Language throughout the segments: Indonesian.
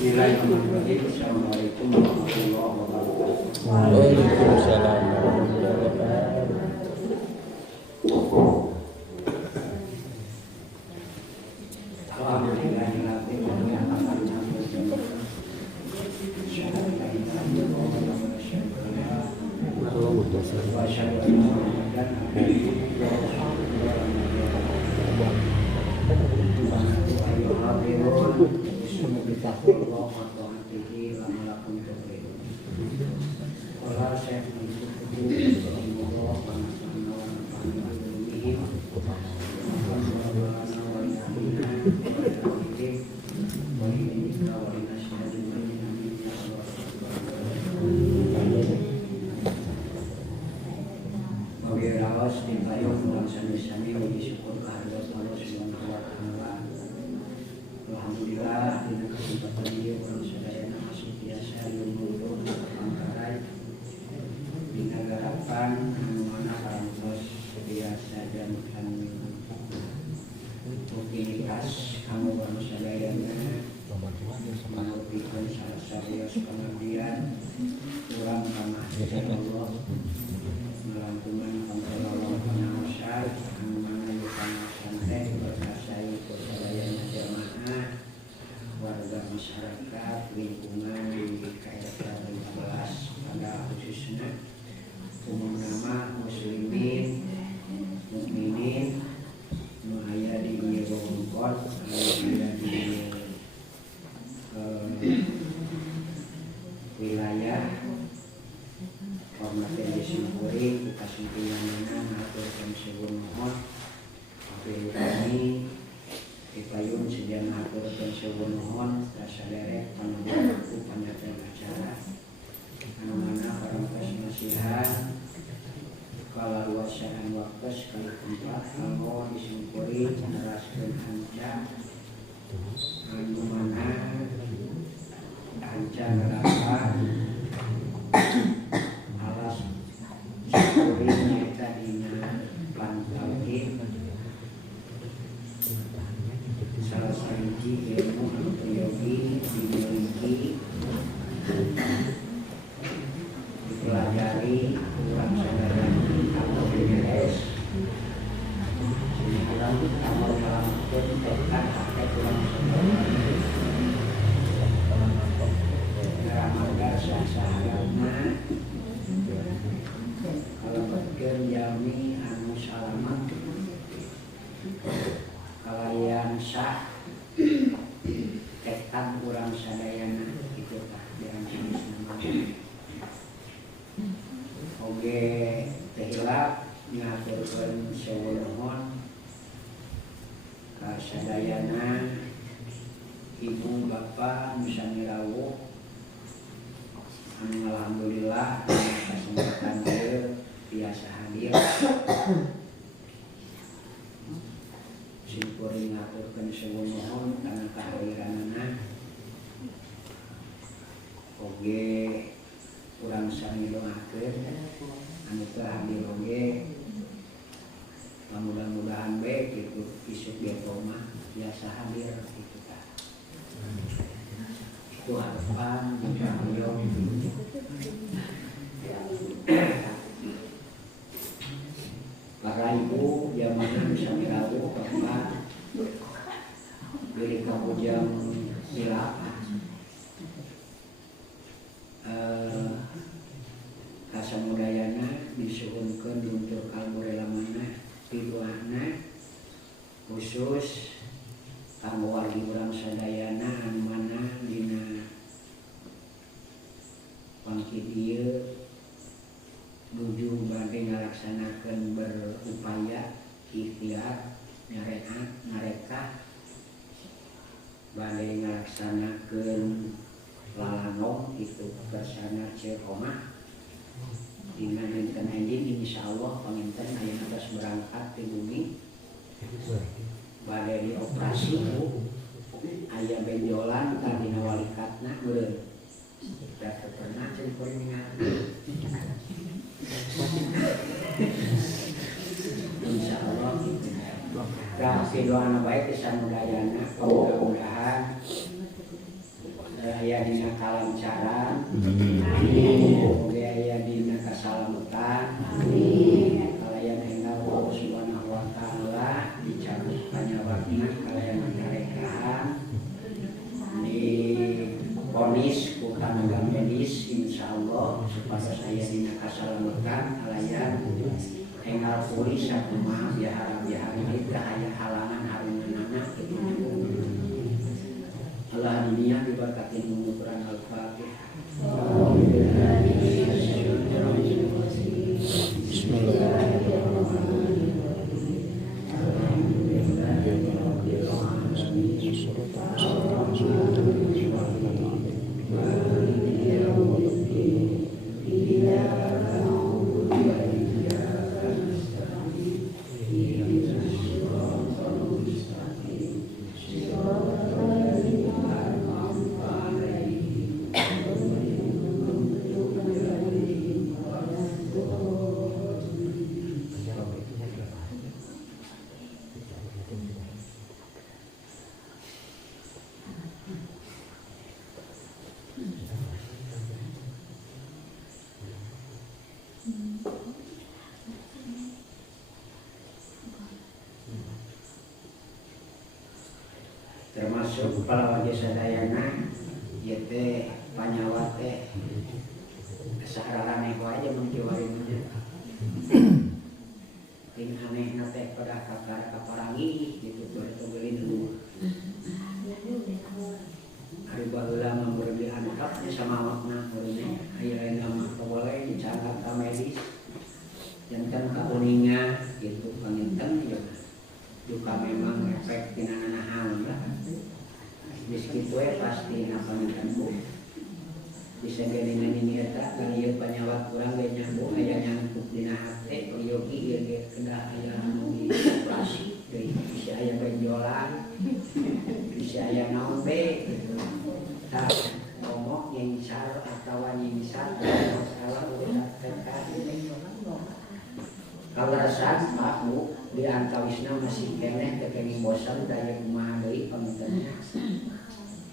Bismillahirrahmanirrahim. Assalamualaikum warahmatullahi wabarakatuh. Waalaikumsalam warahmatullahi wabarakatuh. Alhamdulillah dengan kesempatan ini orang sadayana masih biasa ilmu mangkarai di negarapan anu mana karantos biasa dan kami rutinitas kamu orang sadayana mengupikan salah serius pengabdian kurang kamah Allah melantungan kontrol Allah pengawasan anu mana yukana santai berkasai kesadayana jamaah warga masyarakat lingkungan di KRK 15 pada khususnya umum nama muslimin mukminin nu aya di Bogor aya di wilayah Kabupaten Desimpuri kita simpilanana ngaturkeun suwun mohon apil kami dipayun sediana aturkeun suwun mohon saderek panjenengan panjatan acara anu mana parantos nasihat kala luasaan waktu sekali tempat almo disimpuri neraskeun hanca anu mana hanca neraka alas simpuri nyata dina pantauhid salah sariji ilmu anu priyogi dimiliki dipelajari urang sadayana atau beres sehingga amal melakukan tekad pakai urang sadayana ngaramarga sasaharana kalebetkeun jami anu salamet kalayan sah tekad urang sadayana itu tah yang jenis nama oge tehilap ngaturkeun sewu nuhun ka sadayana ibu bapa nu sami rawuh anu alhamdulillah kesempatan ieu biasa hadir simpuri ngaturkeun sewu nuhun kana kahadiranana oge urang sami doakeun anu teu hadir oge mudah-mudahan bae kitu isuk beuto mah biasa hadir kitu tah itu harapan mudah-mudahan para ibu jamaah sami rawuh bapak beri kabujang silap kasamudayana disuhunkeun untuk kalbu relamana piduahna khusus kanggo wargi urang sadayana anu mana dina pangkit ieu nuju bade ngalaksanakeun berupaya ikhtiar nyarekah bade ngalaksanakeun lalanong itu bersana ciromah dina dinten anjing insyaallah panginten aya atas berangkat ke bumi bade dioperasi aya benjolan ka dina walikatna meureun da pernah cen kuringan insyaallah doa baik kesamudayana mudah-mudahan aya dina kalancaran, mugi aya dina kasalametan, kalayan enggal Allah Subhanahu wa taala dicabut panyawatna kalayan karekaan diponis ku tenaga medis insyaallah supados aya dina kasalametan kalayan enggal pulih sakumaha biara-biara ieu aya halangan hareunana kitu. Allah dunia diberkati dengan Quran Al-Fatihah. Termasuk palawarga sadayana ieu teh panyawa teh saararaneh wae aja mun kiwarimna ting anehna teh pada kaparangi gitu tuh eta geulin dulu ari baheula mah meureun diangkat nya samawakna meureun aya lain mah boleh dicatat ka medis janten ka uninga gitu panginten ya duka memang efek tina nanahan lah geus kitu we pasti napanginten bu bisa geningan ini eta kan ieu panyawat urang ge nyambung aya nyangkut dina hate yogi ieu ge kedah aya anu inflasi deui bisa aya benjolan bisa aya naon be gitu tah ngomong nyingsar atawa nyingsar masalah urusan terkait kawarasan Pak Bu di antawisna masih keneh kepengin bosan daya kumaha deui pangintennya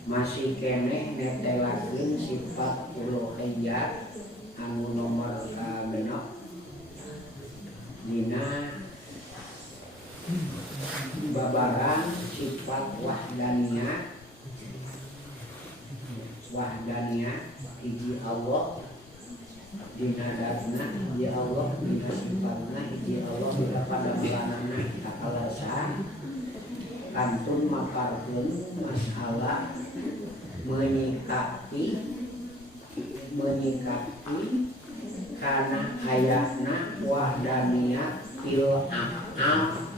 masih keneh netelakeun sifat uluhiyah anu nomor genep dina babaran sifat wahdaniyah hiji Allah dina datna hiji Allah dina sifatna hiji Allah dina padamulanana kakalasan kantun maparkeun masalah menyikapi kana ayatna wahdaniyah fil af'al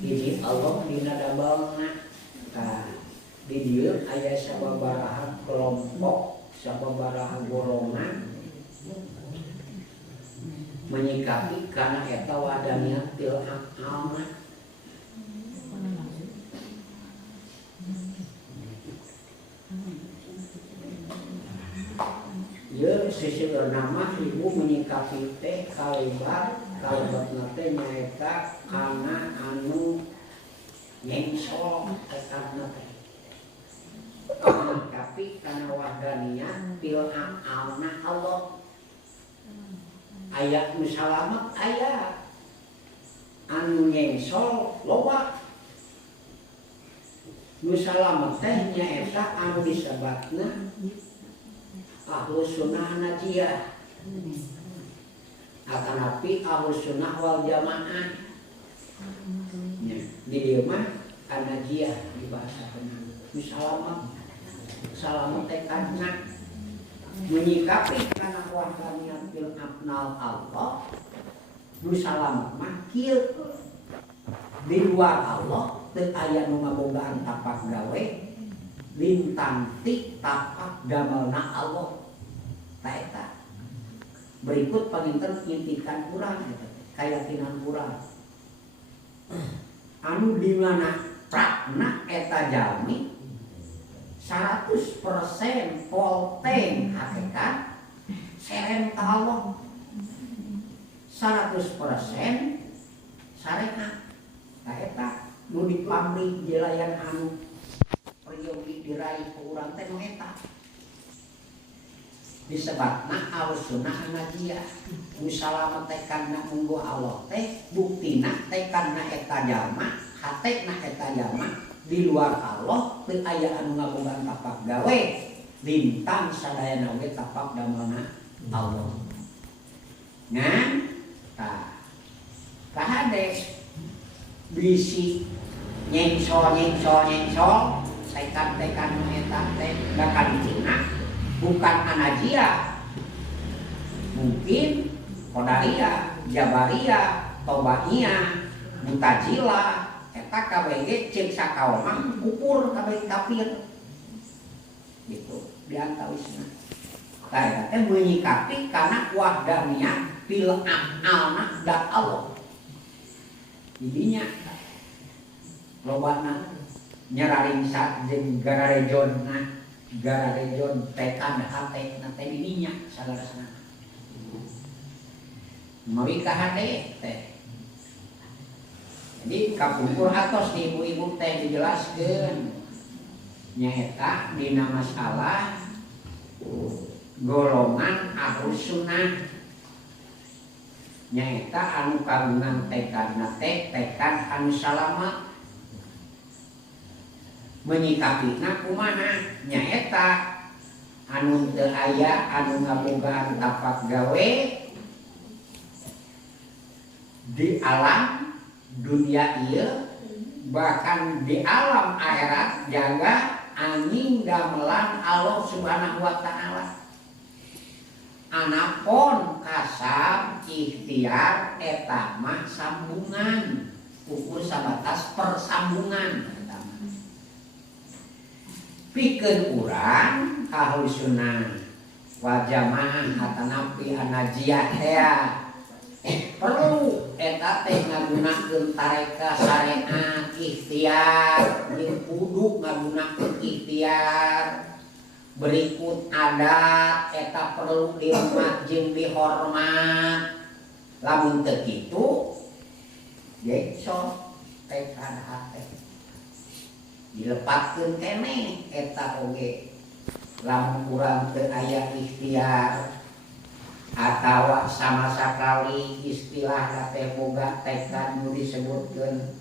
hiji Allah dina dabalna di dieu aya sababaraha kelompok sababaraha golongan menyikapi kana eta wahdaniyah fil af'al ya sesuatu nama ibu menyikapi teh kalibat teh nyaeta kana anu nyengsol etatna teh menyikapi kana wahdaniyah fil af'alna Allah ayat musalamat ayat anu nyengsol loba musalamat teh nyaeta anu disebatna Ahlus Sunnah Najiyah akan api Ahlus Sunnah wal Jamaah di dieu mah Najiyah di bahasa Penang salamat tekadna menyikapi kana wahdaniyah fil af'al Allah nu salamat mah kieu di luar Allah teu aya nu ngabogaan tapak gawe lintang ti tapak damelna Allah taeta berikut panginten intikan kurang keyakinan kurang anu di mana prakna eta jalmi 100% polteng hakikat serem ka Allah 100% sareha taeta nu dipamri jelayan anu peryogi diraih ku urang teh nu eta disebutna al-sunnah najiyah musalamat teh karena munggu Allah teh buktina teh karena eta jalma hatena eta jalma di luar Allah teu aya anu ngabogaan tapak gawe lintang sadayana we tapak damelna Allah ngan tah kahade bisi nyengsol tekan nu eta teh bakal dicina bukan anajia mungkin Qadariyah, Jabariyah, Tobaiyah, Mu'tazilah eta kabeh ge ceuk sakaon mah ukur kabeh kafir gitu diantawisna tah eta teh menyikapi kana wahdaniyah fil af'alna dan Allah didinya lobana nyararing sat jeung gararejon tekan hate nanti didinya salarasna mawi ka hate teh jadi kapungkur atos di ibu-ibu teh dijelaskeun nyaeta dina masalah golongan ahlus sunnah nyaeta anu kagungan tekanna teh tekan anu salamat menyikapina kumaha nyaeta anu teu aya anu ngabogaan tapak gawe di alam dunia ieu bahkan di alam akhirat jaga anjing damelan Allah Subhanahu wa taala anapun kasab ikhtiar eta mah sambungan ukur sabatas persambungan pikeun urang ahlus sunnah wal jamaah atanapi anajiyah teh perlu eta teh ngagunakeun tarekah syariat ikhtiar jeung kudu ngagunakeun ikhtiar berikut adat eta perlu dihormat jeung dihormat lamun teu kitu ge sok tekan hate dilepaskeun keneh eta oge lamun urang teu aya ikhtiar atawa sama sakali istilah teh boga tekan nu disebutkeun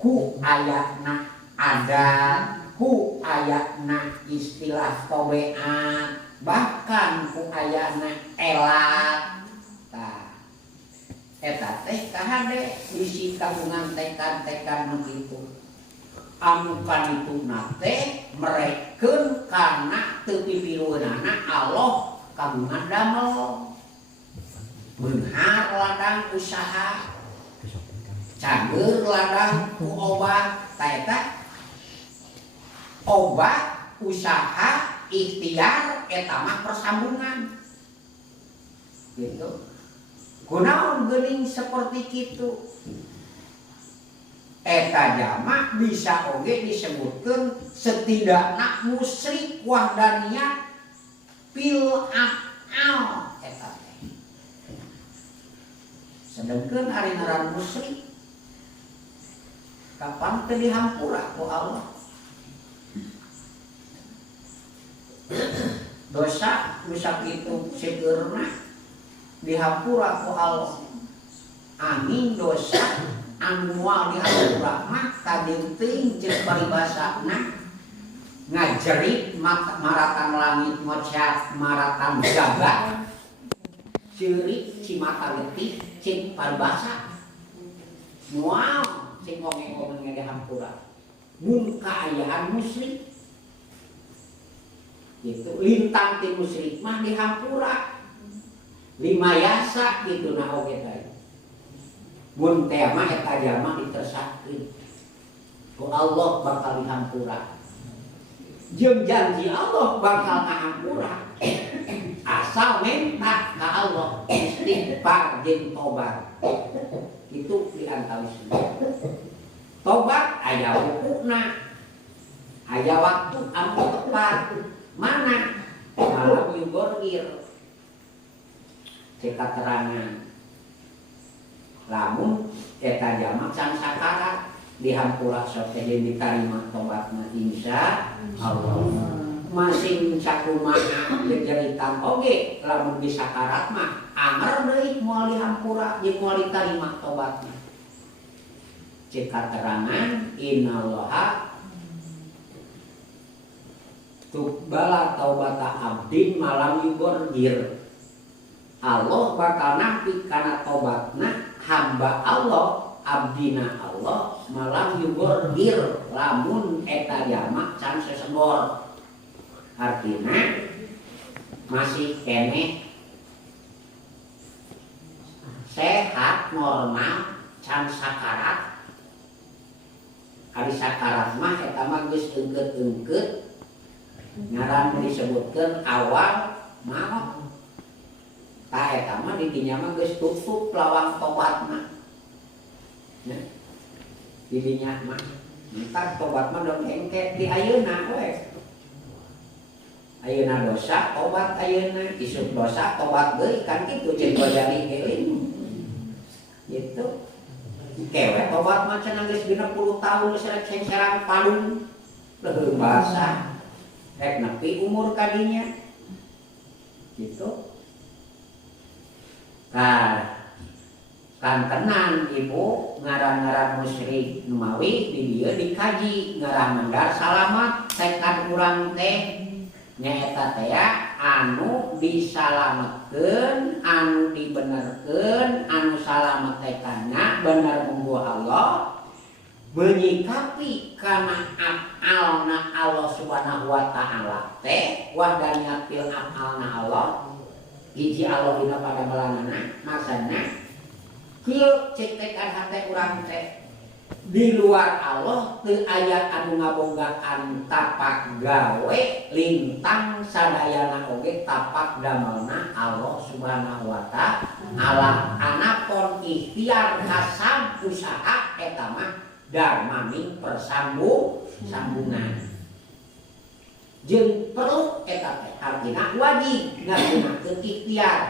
ku ayatna adat ku ayatna istilah tobeat bahkan ku ayatna elat tah eta teh kahade bisi kagungan tekan-tekan nu kitu anu kanituna teh merekeun kana teu pipirueunana Allah kagungan damel beunghar ladang usaha cager ladang ku obat tah eta obat usaha ikhtiar eta mah persambungan gitu kunaon geuning seperti kitu eta jamak bisa oge disebutkeun setidakna musyrik wahdaniyah fil af'al eta teh sedengkeun ari ngaran musyrik kapan teu dihampura ku Allah dosa nu sakitu seueurna dihampura ku Allah angin dosa anu moal dihampura mah kadeuting jeung paribasana ngajerit maratan langit ngocat maratan jagat ceurik cimata letih cing paribasa moal cing ngomong-ngomong dihampura mun kaayaan musyrik gitu lintang ti musyrik mah dihampura limayasa gitu nah oge teh mun teh mah eta jalma ditersakkeun ku Allah bakal dihampura jeung janji Allah bakal ngahampura asal minta ka Allah istighfar jeung tobat itu diantawisna tobat aya hukukna aya waktu anu tepat mana dalam yugorir cek keterangan lamun eta jamak sang sakarat dihampura sok teh diterima tobatna insya Allah. Masing sakumaha jejeritan oge lamun di sakarat mah anger deui moal dihampura jeung moal diterima tobatna. Cek katerangan innallaha tuqbala taubata abdin malam yugorgir. Allah bakal nampi kana tobatna hamba Allah, abdina Allah malam yugorgir lamun eta jalma can sesegor. Artina masih kene sehat normal can sakarat. Ari sakarat mah eta mah geus eungkeut-eungkeut ngaran disebutkeun awal maut. Tah eta mah di dinya mah geus tutup lawang tobatna. Ya. Di dinya mah entar tobat mah dong engke di ayeuna we. Ayeuna dosa tobat ayeuna, isuk dosa tobat deui kan kitu ceuk Ghazali eling. Gitu. Kewe tobat mah cenah geus 60 tahun geus serang palung. Leuh bahasa rek nepi umur kadinya. Gitu. Kantenan ibu ngaran-ngaran musyrik numawi di dieu dikaji ngaran mandar salamat tekad urang teh nyaeta teh anu disalametkeun, anu dibenerkeun, anu salamet tekadna bener munggu Allah menyikapi kana af'alna Allah Subhanahu wa taala teh wahdaniyatil af'alna Allah hiji Allah dina pada balanana maksudna kieu cek tekad hate urang teh di luar Allah teu aya anu ngabonggaan tapak gawe lintang sadayana oge tapak damelna Allah Subhanahu wa taala. Anapun ikhtiar hasam usaha eta mah darmaning sambungan. Jeung perlu eta teh artina wajib ngagunakeun ikhtiar.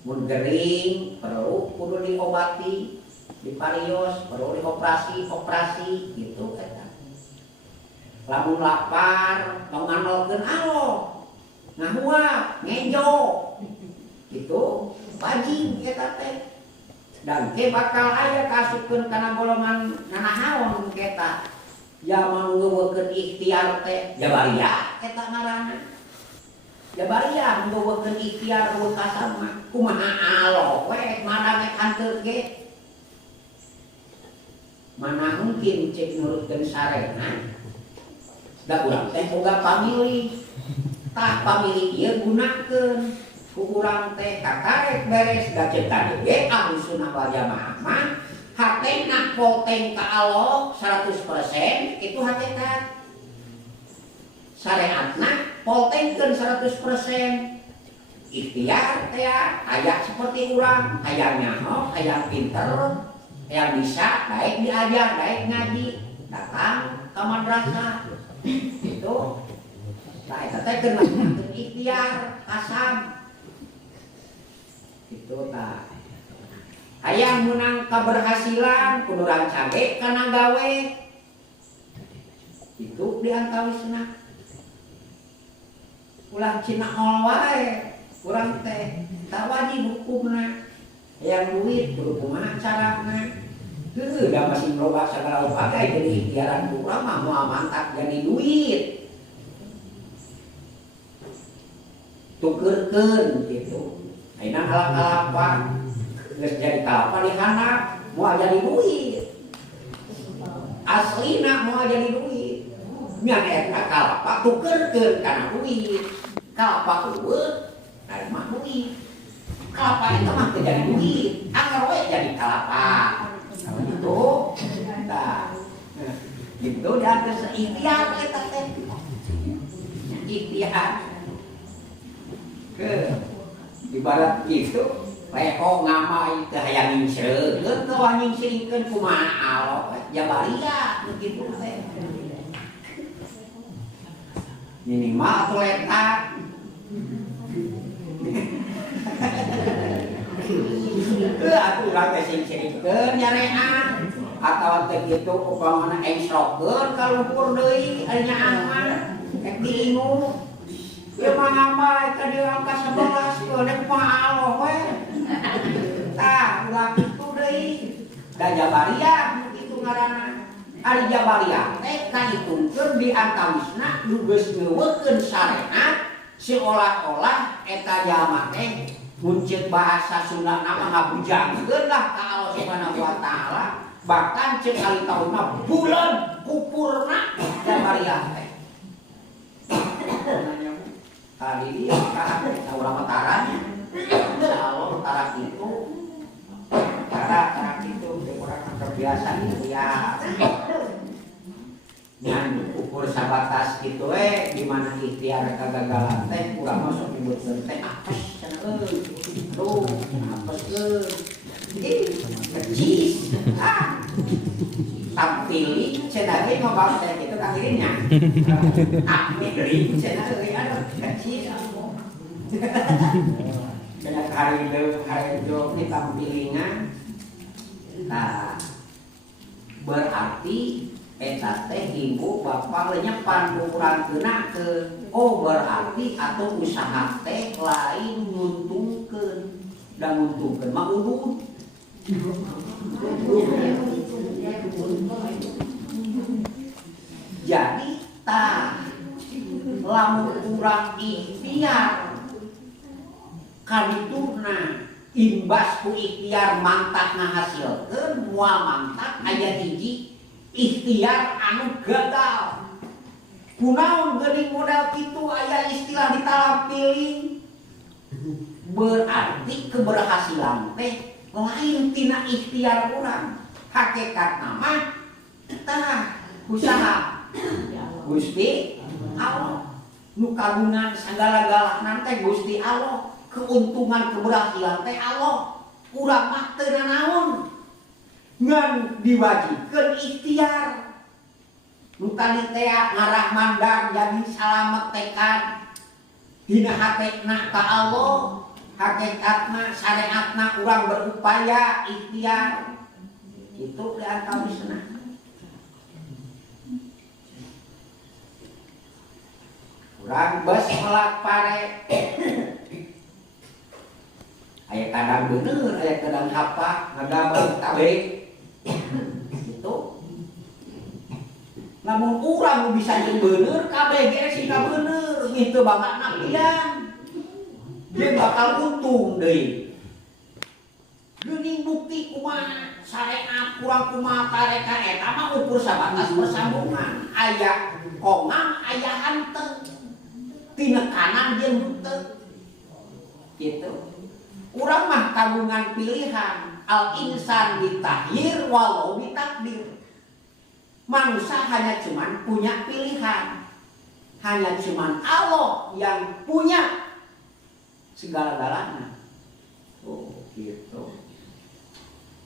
Mun gering perlu kudu diobati, diparios, perlu dioperasi gitu eta. Lamun lapar, mau nganolkeun Allah, ngahuap, ngejo, gitu, wajib eta teh. Dan ke bakal aya kasupkeun kana golongan nanahaon eta. Ya mau ngeuweukeun ikhtiar teh, jabaria eta ngaranna. Jabaria ngeuweukeun ikhtiar ruweuh kasar mah kumaha Allah we madange hanteu ge. Mana mungkin cek nurutkeun sarena da urang teh boga pamilih tah pamilih ieu gunakeun ku urang teh kakarek beres da ceuk tadi ge ahli sunnah wal jamaah mah hatena poteng ka Allah 100% itu hakikat syariatna potengkeun 100% ikhtiar teh aya seperti urang hayang nyaho hayang pinter yang bisa baik diajar, baik ngaji, datang ke madrasah, itu, nah itu teh kena ikhtiar, kasam, itu tak. Hayang menang keberhasilan, kudu rancage kana gawe, itu diantawisna. Ulah cina wae, kurang teh, tak wajib hukumna. Yang duit kudu kumaha carana. Heuh da masih loba sagala upaya jadi ikhtiaran urang mah moal mantap jadi duit. Tukeurkeun gitu. Ayeuna kalapa geus jadi kalapa dihandap moal jadi duit. Aslina moal jadi duit. Nya eta kalapa tukeurkeun kana duit. Kalapa eueuh aya mah duit. Kalapa itu mah jadi duit, akar we jadi kalapa. Kalau gitu, nah, gitu diatur ikhtiar eta teh. Ikhtiar. Ke ibarat gitu, reko ngamai teh hayang nyingseurkeun teu nyingseurkeun kumaha Allah, jabaria begitu teh. Minimal atuh eta. Aku urang teh sing cerikeun nyarean. atawa teh kitu upamana engsrokeun ka luhur deui ari nyaang mah ek diingu ieu mah ngambay ka dieu angka 11 keun kumaha aloh we tah ulah kitu deui da Jabaria kitu ngaranna ari Jabaria teh kahitungkeun di antawisna nu geus ngeuweukeun syariat seolah-olah eta jalma teh muncul bahasa Sunda nama ngabujangkeun lah ka Allah Subhanahu wa taala bahkan cek kali tahunna bulan kupurna Jabaria teh kali dia ka urang mataran insyaallah utara kitu cara kitu urang terbiasa itu ya nyan ukur sabatas kitu di mana ikhtiar kegagalan teh urang masuk nyebutkeun teh apes cenah euy tuh apes euy kecis tampili cenah ge ngobam teh kitu ka dirinya tampili cenah euy aduh kecis cenah harido ditampilingan nah berarti eta teh ibu bapak lenyepan ukuran keunakeun oh berarti atuh usaha teh lain nguntungkeun da nguntungkeun mah udud jadi tah lamun urang ikhtiar kadituna imbas ku ikhtiar mantak ngahasilkeun moal mantak aya hiji ikhtiar anu gagal kunaon geuning modal kitu aya istilah ditalampili berarti keberhasilan teh lain tina ikhtiar urang hakikatna mah tah usaha Gusti Allah nu kagungan sagala-galana teh Gusti Allah keuntungan keberhasilan teh Allah urang mah teu nanaon ngan diwajibkeun ikhtiar nu tadi teh ngarah mandang jadi salamet tekad dina hatena ka Allah hakikatna syariatna urang berupaya ikhtiar itu di antawisna urang beus melak pare aya kadang bener aya kadang hapa ngagabung tabrik itu namun urang bisa jeung bener kabeh ge sing bener gitu bangana pian dia bakal untung deui geuning bukti kumaha syariat urang kumaha kareka eta mah ukur sabatas persambungan aya kongang aya hanteu tina kanan jeung henteu gitu urang mah kagungan pilihan al insan ditakhir walau ditakdir manusia hanya cuman punya pilihan hanya cuman Allah yang punya segala-galanya oh gitu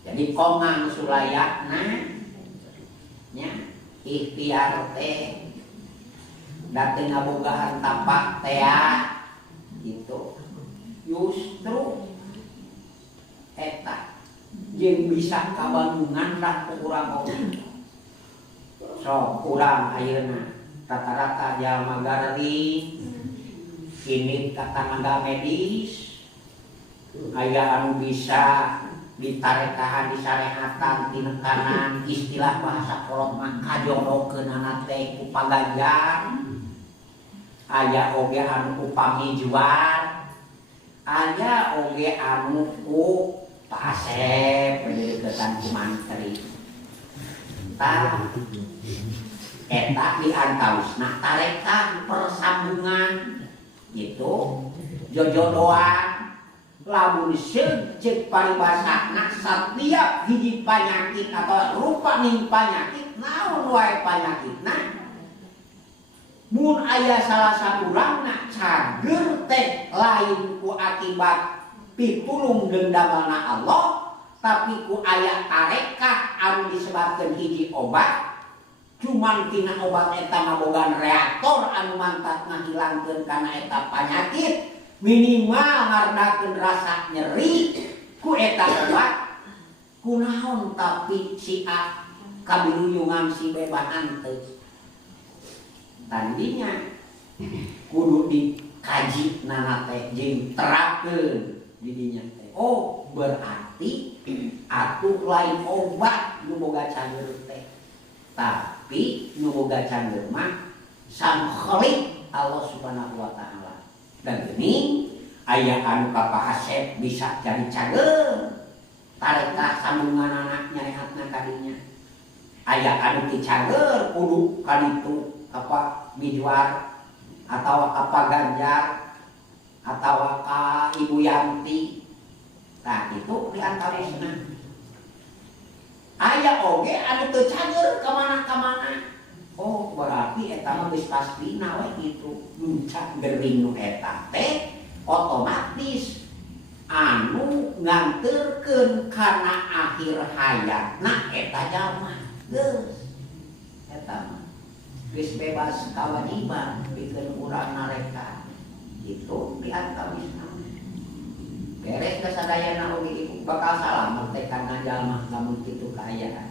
jadi kongang sulayakna nya ikhtiar teh dateng ngabogaan tapak teh gitu justru eta jeung bisa kabandungan lah ku urang oge sok urang ayeuna rata-rata jalma garli ini ka tenaga medis aya anu bisa ditarekahan disareatan tina kanan istilah bahasa kolot mah kajodokeun anak teh ku pagajar aya oge anu upami jual aya oge anu ku pasep pendeketan ku mantri tah eta di antawisna tarekan persambungan gitu jojodoan lamun seujeuh paribasana setiap hiji panyakit atau rupa ning panyakit naon wae panyakitna mun aya salah sakurangna cager teh lain ku akibat pitulung dendamalna Allah tapi ku aya tarekah anu disebabkeun hiji obat cuman tina obat eta ngabogaan reaktor anu mantap ngahilangkeun kana eta panyakit minimal ngaredakeun rasa nyeri ku eta obat kunaon tapi si A kabiluyungan si bebahan teu tadinya kudu dikaji nana teh jeung terapkeun di dinya teh. Oh berarti atuh lain obat nu boga cager teh, tapi nu boga cager mah Sang Khalik Allah Subhanahu wa taala. Dan geuning aya anu kapahasep bisa jadi cager tarekah sambungan anak nyarehatna kadinya. Aya anu ti cager kudu kaditu apa Mijwar atau apa Ganjar atau ka Ibu Yanti. Nah itu di antawisna. Aya oge anu teu cager kamana-kamana. Oh berarti eta mah geus pastina we kitu. Muncak gering nu eta teh otomatis anu nganterkeun kana akhir hayatna eta jalma. Geus eta mah geus bebas kawajiban pikeun urang nareka. Itu di antawisna. Beres kasadayana oge iku bakal salamet teh kana jalma lamun kitu kaayaan.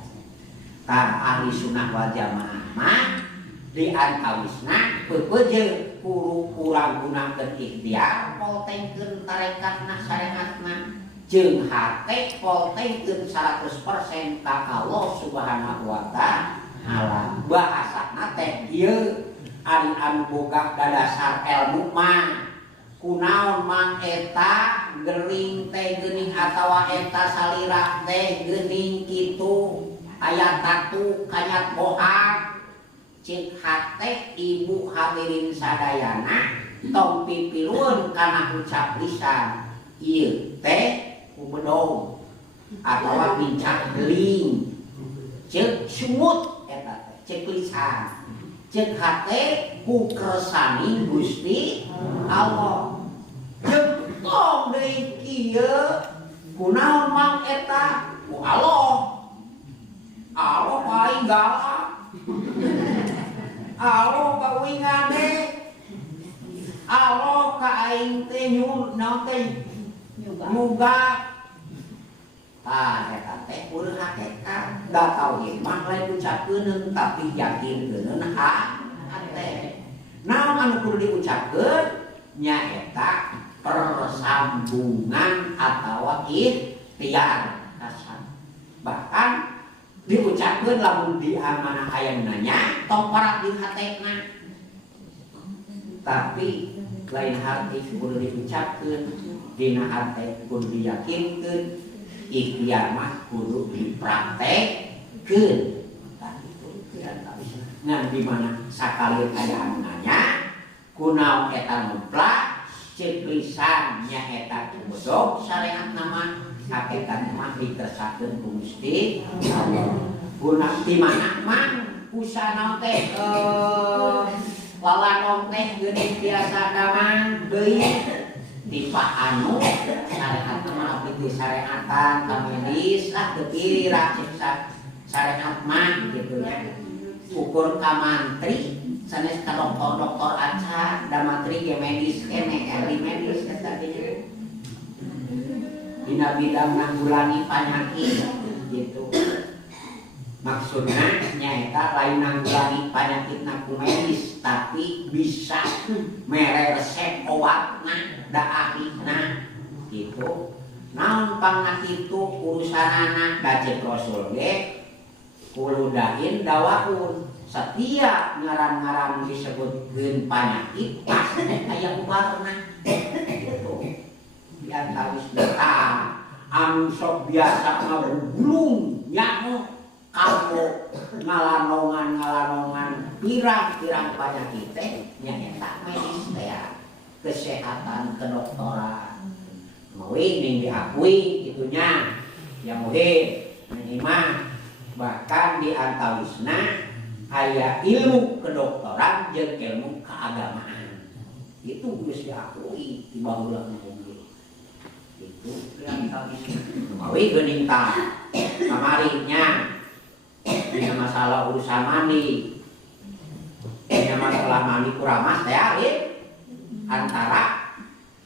Tah ahli sunnah wal jamaah mah di antawisna peupeujeuh kudu urang gunakeun ikhtiar poltengkeun tarekatna syariatna jeung hate poltengkeun 100% ka Allah Subhanahu wa taala. Bahasana teh ieu ari anu boga dadasar ilmu mah kunaon mang eta gering teh geuning atawa eta salira teh geuning kitu aya tatu kanyat bohak cek hate ibu hadirin sadayana tong pipilueun kana ucap lisan ieu teh kubedong atawa bincang geling cek sumut eta teh cek lisan cek hate ku kersani Gusti Allah jengtong deui kieu kunaon mang eta ku Allah paling galak Allah kawingane Allah ka aing teh nyun naon teh nyuga eta teh urang hakikat da tauhid mah lain ucapkeun tapi yakinkeun hate naon anu kudu diucapkeun nyaeta persambungan atawa ikhtiar kasan bahkan diucapkeun lamun di amanah aya nanya tong parak di hatena tapi lain hati kudu diucapkeun dina hate kudu diyakinkeun ikhtiar mah kudu dipraktekkeun tah itu ngan di mana sakali aya anu nanya kunaon eta mutlak cek lisan nya eta kubodog syariat nama hakikat mah dikersakakeun ku Gusti Allah. Guna di mana mah usana teh lalanong teh geuning biasa damang deui di anu syariat mah abdi syariatan ka medis lah teu pira cek syariat mah kitu nya. Ukur ka mantri sanes ka dokter acan da mantri ge medis kene ahli medis eta ge dina bidang nanggulangi penyakit gitu. Maksudnya nyaeta lain nanggulangi penyakit ku medis tapi bisa mere resep obatna da ahlina gitu. Naon pangna kitu urusanana da cek Rasul ge kuludain dawaun setiap ngaran-ngaran disebutkeun penyakit pasti aya ubarna gitu. Diantawis data anu sok biasa ngabulung nyaho kamu ngalanongan pirang-pirang penyakit teh nyaeta medis teh kesehatan kedokteran meuli ning diakui gitunya ya muhid mah bahkan diantawisna aya ilmu kedokteran jeung ilmu keagamaan itu geus diakui di baheula itu mawi geuning tah kamarinya dina masalah urusan mandi dina masalah mandi kuramas teh antara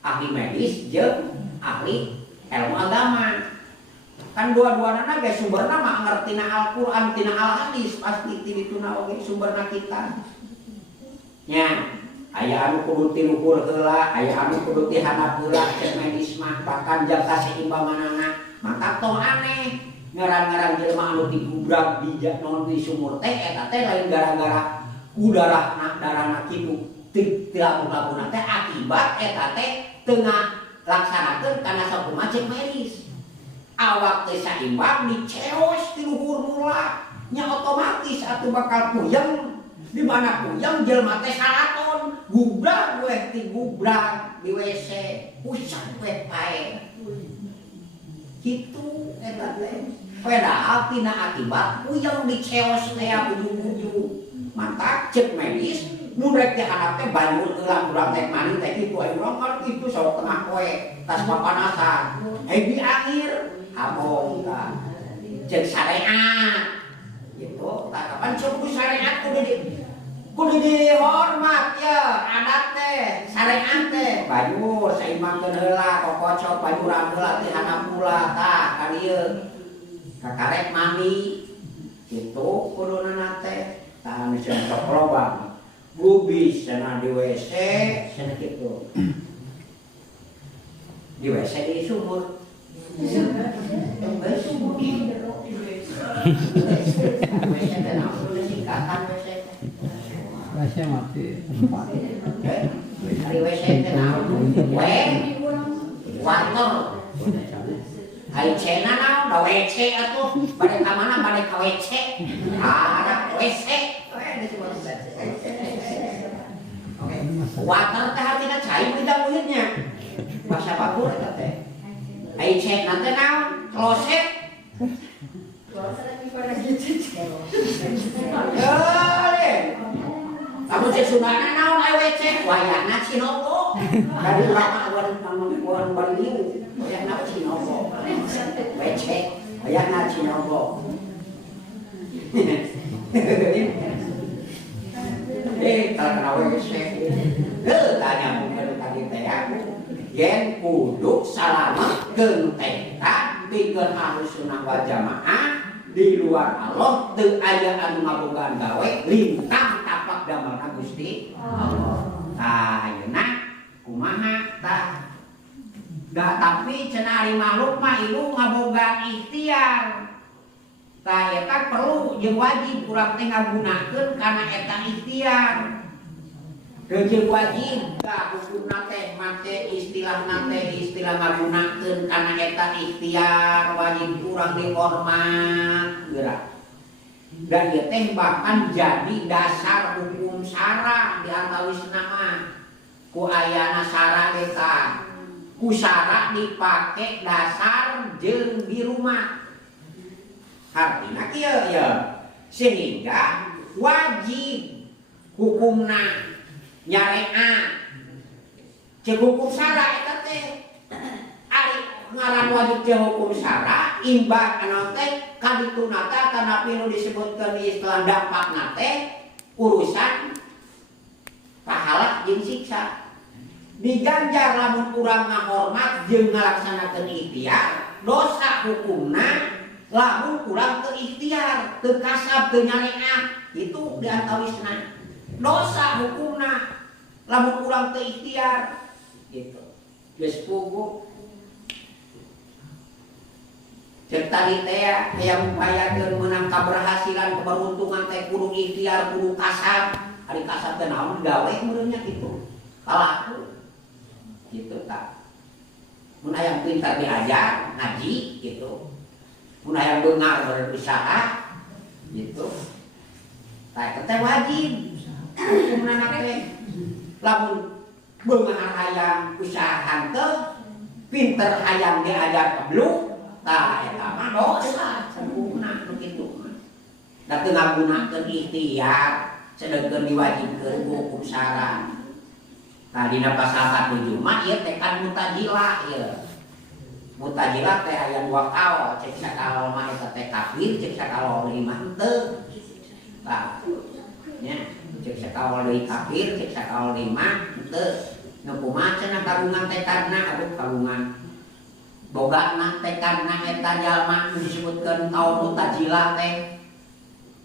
ahli medis jeung ahli ilmu agama Kan dua-duana ge sumberna mah ngertina Al-Qur'an tina Al-Hadis pasti ti dituna oge sumberna kita. Nya, aya anu kudu tiluhur heula, aya anu kudu tihandap heula cek medis mah bahkan jaga seimbanganana. Maka tong aneh ngaran-ngaran jelema anu digubrak bijak non di sumur teh eta teh lain gara-gara udarana darana kitu tilaku-lakuna teh akibat eta teh teu ngalaksanakeun kana sakumaha cek medis. Awak teh saimbang diceos di luhur mula nya otomatis atuh bakal puyeng di mana puyeng jelema teh salaton gubrak we ti gubrak di WC pusat we pae kitu eta teh padahal tina akibat puyeng diceos teh ujung-ujung mantap cek medis mun rek teh anak teh banjur eulang urang teh mani teh kitu aya urang kan kitu sok tengah poe tas papanasan di akhir abong ka cek syariat gitu tak kapan cukup syariat kudu dihormat ya adat teh syariat teh banjur saimbangkeun heula kokocok banjuran heula teh handap pula tah ka dieu kakarek mandi kitu kuduna teh tah anu sok lobang gubis cenah di WC cenah kitu di WC di sumur Bahasa mati. Dari WC teh naon? Water. Ai cena naon? Da WC atuh. Bade ka mana? Bade ka WC. Ada WC. Water teh artina cai beda muhitnya. Bahasa bakur eta teh. Ai cek nanti naon? Kloset. Kamu cek Sundana naon ai WC? Wayahna Cinogo. Dari urang awan baliu. Wayahna Cinogo. WC. Wayahna Cinogo. Kalau WC. Tanya mungkin tadi teh aku. Yen kudu salametkeun teka pikeun Ahlus Sunnah wal Jamaah di luar Allah teu aya anu ngabogaan gawe lintang tapak damelna Gusti Allah. Tah ayeuna kumaha tah? Da tapi cenah ari makhluk mah ilu ngabogaan ikhtiar. Tah eta perlu jeung wajib urang teh ngagunakeun kana eta ikhtiar. Jeung wajib ka hukumna teh make istilah ngagunakeun kana eta ikhtiar wajib urang dihormat geura. Dan ieu teh bahkan jadi dasar hukum syara di antawisna mah. Ku ayana syara eta. Ku syara dipake dasar jeung di rumah. Artina kieu ya. Sehingga wajib hukumna nyariat cek hukum syara eta teh ari ngaran wajib cek hukum syara imbang anu teh kadituna teh kana pinu disebutkeun di istilah dampakna teh urusan pahala jeung siksa diganjar lamun urang ngahormat jeung ngalaksanakeun ikhtiar dosa hukumna lamun urang teu ikhtiar teu kasab teu nyariat itu diantawisna dosa hukumna lamun urang teu ikhtiar gitu. Geus puguh. Cek tadi teh aya upayakeun meunang kaberhasilan keberuntungan teh kudu ikhtiar kudu kasab. Ari kasab teh naon gawe meureunnya kitu. Kalaku. Gitu tah. Mun aya pintar diajar ngaji gitu. Mun aya beungar berusaha gitu. Tah teh wajib. Hukumna teh lamun beungar hayang usahaan teh pinter hayang diajar kebluk tah eta mah dosa hukumna nu kitu mah. Da teu ngagunakeun ikhtiar sedengkeun diwajibkeun hukum syara. Tah dina pasal 7 mah ieu teh kan mutajilah ieu. Mutajilah teh aya dua kaul, cek sakal mah eta teh kafir, cek sakal mah teu. Tah nya cek sakawal deui kafir, cek sakawal deui mah teu. Nu kumaha cenah kagungan tekadna aduh kagungan bogana tekadna eta jalma disebutkeun kaum mutazilah teh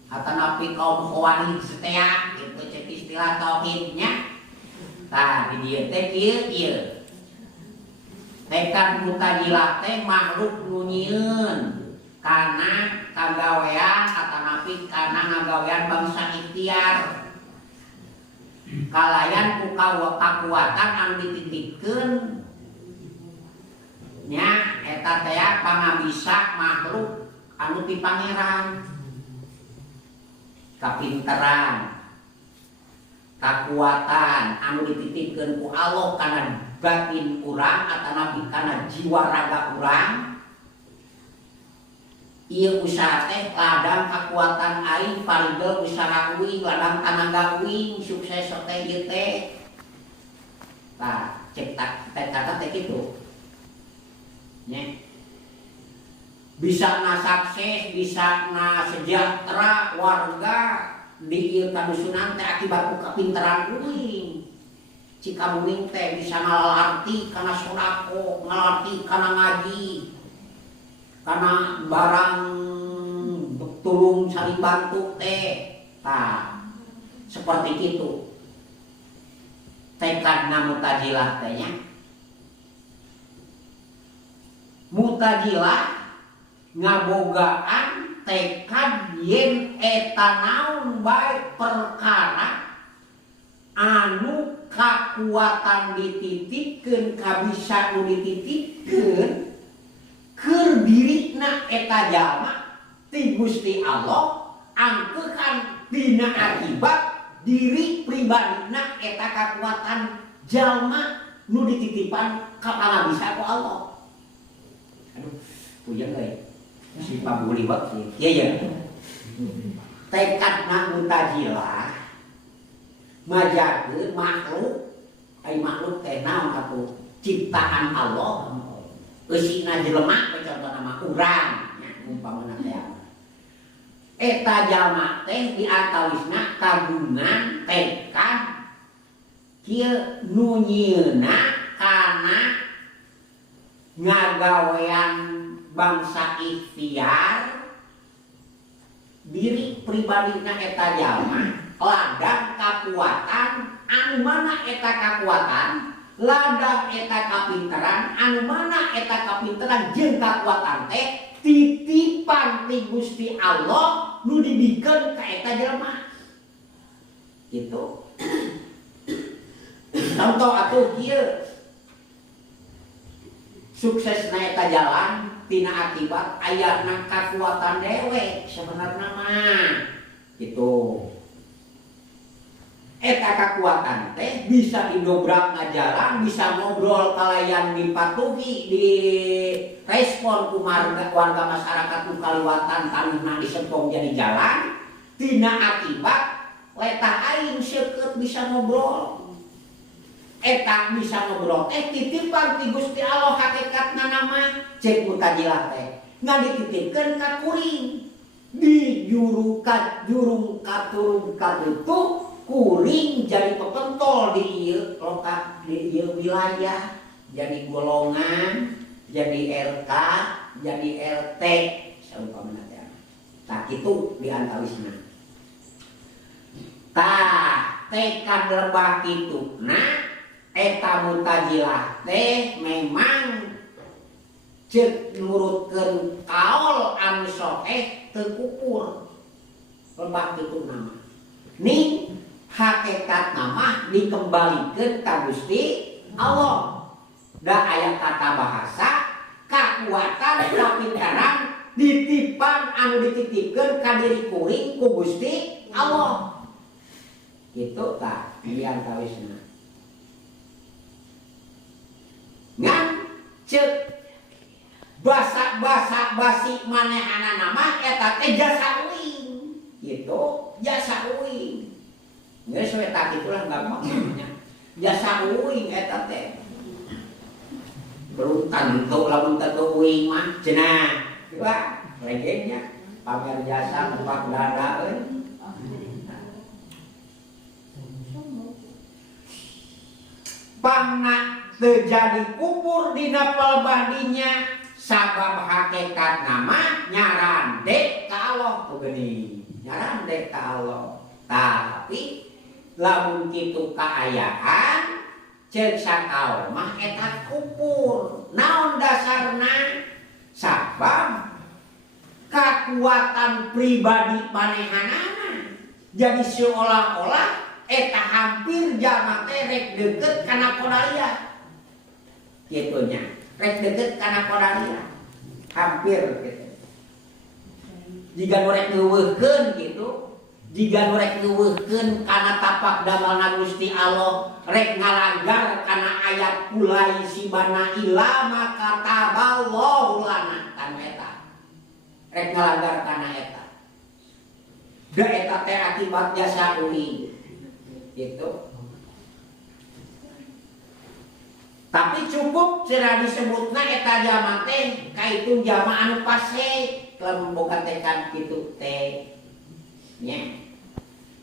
atanapi kaum khawarij setea kitu cek istilah tauhidnya. Tah di dieu teh kieu tekad mutazilah teh makhluk nu nyieun kana kagawean atanapi kana ngagawean bangsa ikhtiar kalayan ku kakuatan anu dititipkeun nya eta teh pangabisa makhluk anu ti pangeran, kapinteran, kakuatan anu dititipkeun ku Allah kana batin urang atanapi kana jiwa raga urang. Ieu usaha teh ladang kakuatan aing parigel usaha uing ladang tanaga uing sukses teh ieu teh. Tah cek kata teh kitu. Nya. Bisa na sukses, bisa na sejahtera warga di ieu kadusunan teh akibat ku kapinteran uing. Cika uing teh bisa ngalarti kana sodako, ngalarti kana ngaji. Karena barang tulung saling bantu teh, nah seperti itu. Tekadna mutazilah tehnya. Mutazilah ngabogaan tekad yen eta naon bae perkara anu kakuatan dititipkeun kabisa nu dititipkeun keur dirina eta jalma ti Gusti Allah angkeukan dina akibat diri pribadina eta kakuatan jalma nu dititipan ka pangabisa ku Allah. Aduh, puyeng euy. Si pabuli wak ieu. Tekadna mutazilah majakeun makhluk ai makhluk teh naon atuh ciptaan Allah. Eusina jelema contohna mah urang nya umpamana teh. Eta jalma teh di antawisna kagungan tekad kieu nu nyieunna kana ngagawean bangsa ikhtiar diri pribadina eta jalma ladang kakuatan anu mana eta kakuatan ladang eta kapinteran anu mana eta kapinteran jeung kakuatan teh titipan ti Gusti Allah nu dibikeun ka eta jelema. Gitu. Contoh atuh kieu. Suksesna eta jalan tina akibat ayana kakuatan dewe sebenarnya mah. Gitu. Eta kakuatan teh bisa didobrak ngajalan, bisa ngobrol kalayan dipatuhi, di respon ku warga masyarakat ku kaliwatan taneuhna disempong jadi jalan. Tina akibat letah aing seukeut bisa ngobrol. Eta bisa ngobrol titipan ti Gusti Allah hakikatna nama cek mutazilah teh. Ngadititipkeun ka kuring. Di jurung katurung katutup kuring jadi pepentol di ieu wilayah, jadi golongan, jadi RK, jadi RT saumpamana teh. Tah kitu di antawisna. Tah tekad lebah kituna eta mutazilah teh memang ceuk nurutkeun kaul anu sahih teu kukur. Lebah kituna mah. Ning hakikat nama dikembalikan ka Gusti Allah. Da aya kata bahasa kakuatan kapinteran ditipan anu dititipkeun ka diri kuring ku Gusti Allah. Gitu tah lian kawisna. Ngan ceuk basa-basa basi manehana nama eta teh jasa uing. Gitu jasa uing. Geus we tak itulah gampang namanya. Jasa uing eta teh. Belum tentu lamun tentu uing mah cenah. Coba legenya pamer jasa numpak dada euy. terjadi kubur dina pelebadinya sabab hakikat nama nyarandek ka Allah tuh geuning nyarandek ka Allah tapi lamun kitu kaayaan ceuk sakaol mah eta kubur naon dasarna sabab kekuatan pribadi manehanana jadi seolah-olah eta hampir jalma teh rek deukeut kana Qadariyah kitunya rek deukeut kana Qadariyah hampir gitu jika rek ngeuweuhkeun gitu jika rek ngeuweuhkeun kana tapak damalna Gusti Allah rek ngalanggar kana ayat kulai sibana ilama kataballahu lana kan eta rek ngalanggar kana eta da eta teh akibat jasa uing gitu. Tapi cukup cenah disebutna eta jalma teh kaitu jalma anu fasik lamun boga tekan kitu teh nya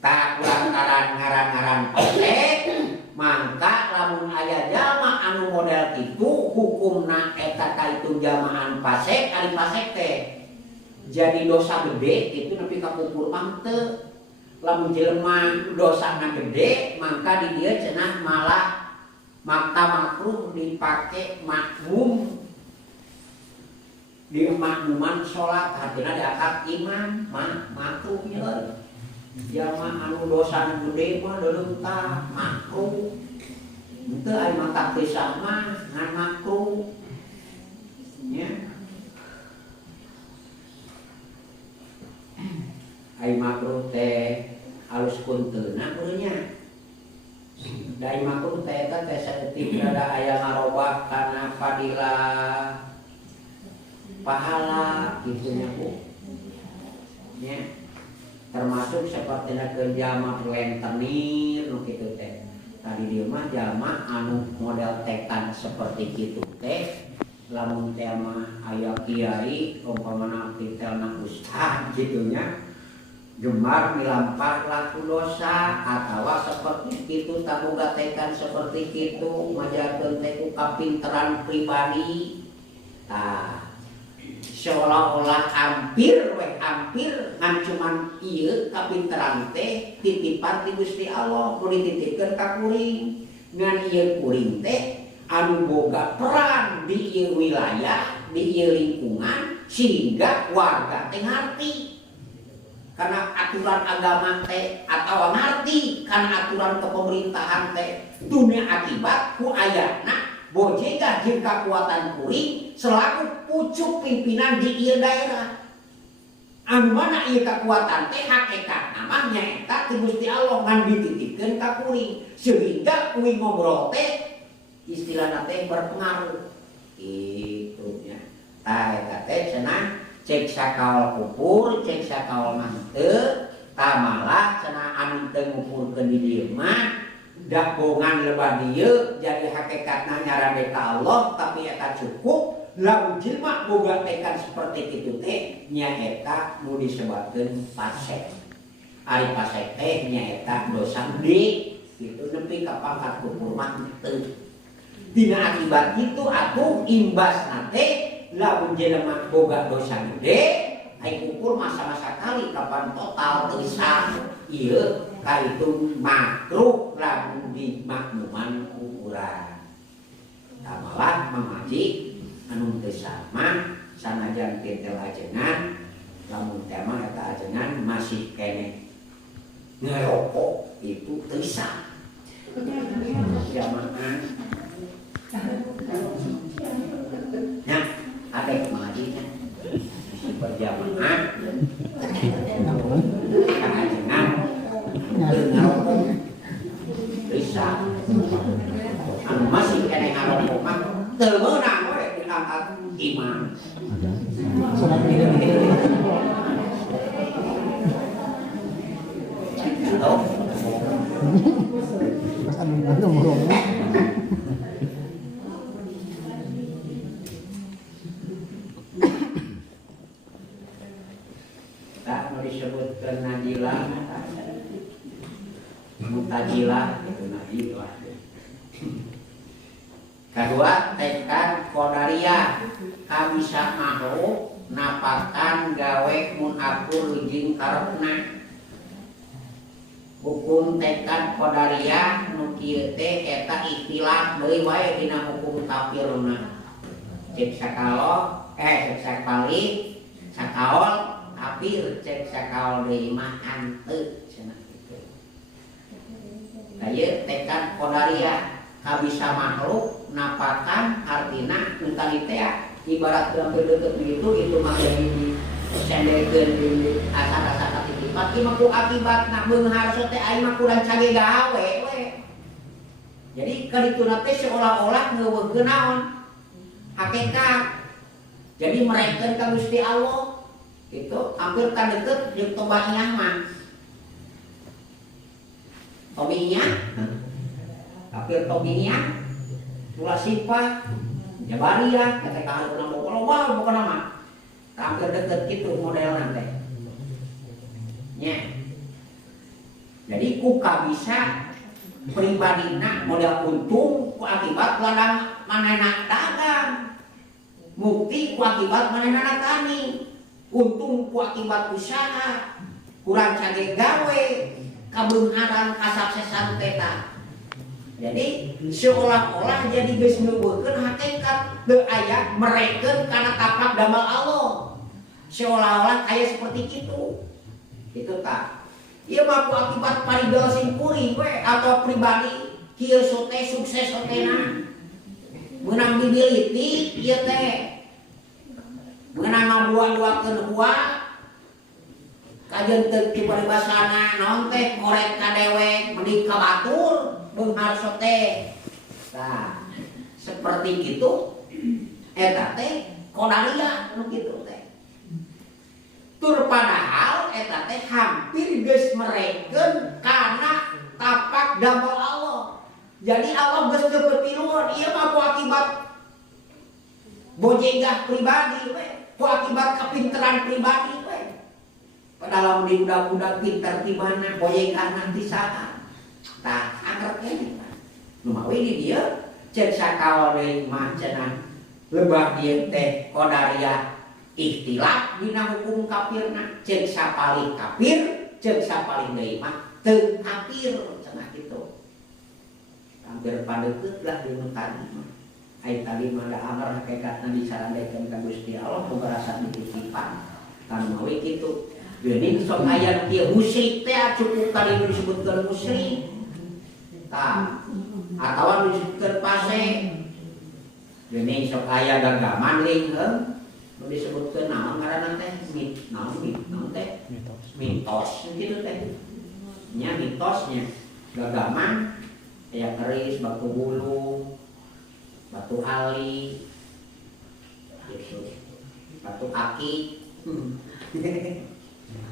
tak lantaran ngaran-ngaran fasik mangka lamun aya jalma anu model kitu hukumna eta kaitu jalma anu fasik ari fasik teh jadi dosa gede itu nepi ka kubur mah teu lamun jelema dosana gede maka di dieu cenah malah maka makruh dipake makmum di makmuman sholat hartina diangkat imam makruh nya jalma anu dosana gede mah deuleuh tah makruh henteu aya mata pisah mah ngan makruh nya ai makruh teh halus kunteuna kurunya dai makruh teh eta teh saeutik rada aya ngarobah kana fadilah pahala kitu nya Bu nya termasuk sapertina keur jalma rentenir nu kitu teh tadi dieu mah jalma anu model tekan seperti kitu teh lamun teh mah aya kiai umpamana titelna ustaz kitu nya gemar milampah laku dosa atau seperti itu taboga tekan seperti itu majakeun teh ku kapinteran pribadi seolah-olah hampir ngan cuman ieu kapinteran teh titipan ti Gusti Allah nu dititipkeun ka kuring ngan ieu kuring teh anu boga peran di ieu wilayah di ieu lingkungan sehingga warga teh ngarti karena aturan agama teh atau ngarti karena aturan kepemerintahan teh dunia akibat ku ayatna bojega jeung kakuatan kuring selaku pucuk pimpinan di ieu daerah anu mana ieu kakuatan teh hakikatna mah nyaeta ti Gusti Allah ngan dititipkeun ka kuring sehingga kuring ngobrol teh istilahna teh berpengaruh kitu nya tah eta teh cenah cek sakaol kupur, cek sakaol mah teu, tamalah cenah anu teu ngupurkeun di dieu mah dak bongan lebah dieu jadi hakikatna nyarande ka Allah tapi eta cukup lamun jelema boga tekan seperti kitu teh nyaeta nu disebutkeun fasik. Ari fasik teh nyaeta dosa gede kitu nepi ka pangkat kupur mah teu. Dina akibat kitu atuh imbasna teh lamun jelema boga dosa gede ai ukur masa-masa kali kapan total terisah ieu kaitu makruh lamun di makmuman ukuran tamalah mamaji anu teu sama sanajan kintel ajengan lamun tema eta ajengan masih kene ngerokok itu terisah jamaah nah ada kemajikan berjamaah kajengan ngarokok bisa anu masih kene ngarokok mah teu meunang we diangkat imam halo disebutkan najilah mutajilah itu najilah Kedua, tekad qadariyah kabisa makhluk napakan gawe mun akur jeung karepna. Hukum tekad qadariyah nu kieu teh eta ikhtilaf deui wae dina hukum kafirna. Cek sakali sakaol kafir cek sakaol deui mah hanteu cenah kitu. Aya tekad qadariyah kabisa makhluk napakan artina mentalitea ibarat hampir deket begitu itu mah jadi sendekeun di asal-asal titipan ieu mah ku akibatna beunghar teh aing mah kurang cage gawe we. Jadi kadituna teh seolah-olah ngeuweugkeun naon hakikat. Jadi mereken ka Gusti Allah itu hampir kadeukeut jeung tobanyah mah. Tobinya hampir tobinya ulah sifat jabariyah kata kaharupna loba bukan nama hampir deket gitu model nanti nya. Jadi ku kabisa pribadina model untung ku akibat ladang manehna dagang, mukti ku akibat manehna tani, untung ku akibat usaha, kurang cage gawe, kabeunharan kasuksesan teh. Jadi seolah-olah jadi geus nuweukeun hakikat teu aya merekeun kana tapak damel Allah. Seolah-olah aya seperti kitu. Itu tah. Ieu mah ku akibat parigel sing kuring we atau pribadi kieu teh sukses otena. Meunang dibiliti ieu teh. Meunang ngabuah-buahkeun uang kajeun teu kiparibasana naon teh korek ka dewek mending ka batur. Beunghar sote. Nah, seperti gitu eta teh qadariyah nu kitu teh. Tur padahal eta teh hampir geus merekeun kana tapak damel Allah. Jadi Allah geus teu petiluan ieu mah ku akibat bojegah pribadi we, ku akibat kapinteran pribadi we. Padahal di budak-budak pinter di mana bojegah nanti saha. Tah angker kene nu mawi di dieu ceuk sakaol deui mah cenah lebah dieu teh qadariyah ikhtilaf dina hukum kafirna ceuk sapalih kafir ceuk sapalih deui mah teu kafir cenah kitu. Hampir padeukeut lah di tadi mah ai tadi mah da amar hakikatna disarandaikeun ka Gusti Allah kubarasa dititipan kan mawi kitu. Geuning sok aya kieu musyrik teh cukup tadi disebutkeun musyrik. Tah, atawa disebutkeun pase. Geuning sok aya gagaman lingheung nu disebutkeun naon ngaranna teh? Naon teh? Mitos kitu teh. Nya mitosnya gagaman aya keris, batu bulu, batu ali, gitu. Batu aki.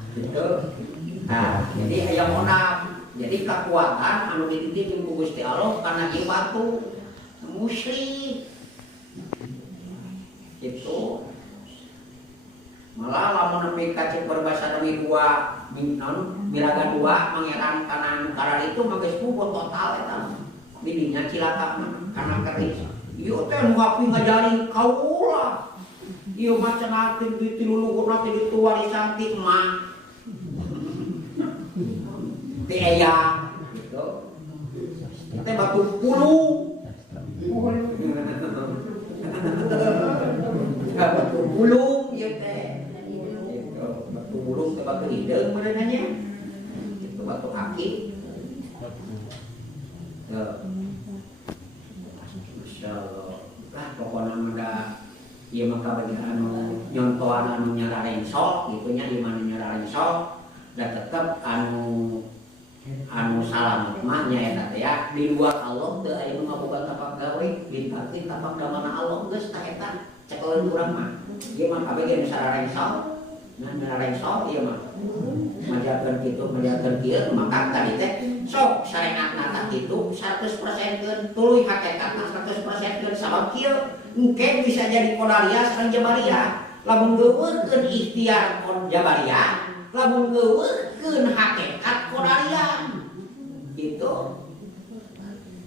Gitu. Nah, jadi aya monap. Jadi kekuatan anu dititipkeun ku Gusti Allah karena ieu batu musyrik. Gitu. Malah lamun nepi ka cek berbasa demi dua miraga dua mangeran kana karar itu mah geus puguh total eta. Didinya cilaka kana keris. Ieu teh nu ngapi ngajarin kaula. Ieu mah cenah ti tiluluhurna ti ditu warisan ti emak. Ti eyang gitu. Teh batu pulung. Batu pulung ieu teh. Gitu. Batu pulung teh batu hideung beunanya. Itu batu aki. Insyaallah. Lah pokona mah ieu mah kabeh anu nyontohan anu nyarareng sok gitu nya ieu mah nyarareng sok da tetep anu salam mah nya eta teh ya di luar Allah teu aya nu ngaboga tapak gawe dipati tapak damana Allah geus tah eta cekeun urang mah ieu mah kabeh ge sarareng sok nah nyarareng sok ieu mah majakeun kitu majakeun kieu maka tadi teh sok syariatna tah kitu 100% keun tuluy hakikatna 100% keun sabab kieu engke bisa jadi qadariyah sareng jabariyah lamun ngeuweukkeun ikhtiar jabariyah lamun ngeuweukkeun hakikat qadariyah gitu.